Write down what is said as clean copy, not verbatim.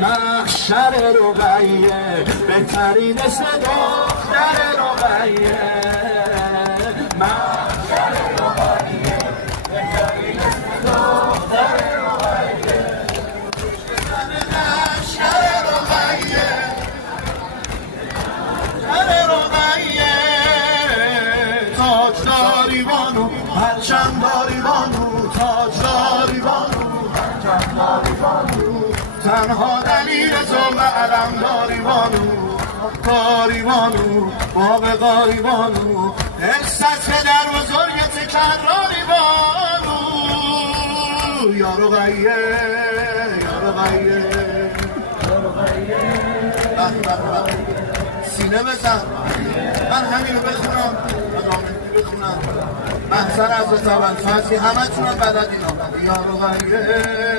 محشر رقیه بهترین اسم دختر رقیه محشر رقیه بهترین اسم دختر رقیه محشر رقیه رقیه تاجداری بانو پرچمداری بانو تاجداری بانو پرچمداری بانو تنها دلیل تو علمداری بانو کاریبانو باب قاریبانو حست پدر بزرگت کرانی بانو یا رقیه یا رقیه سینه بزن من همین رو بخونم و دامنی بخونم محضر از زبان فضی همه تونم بلد اینا یا رقیه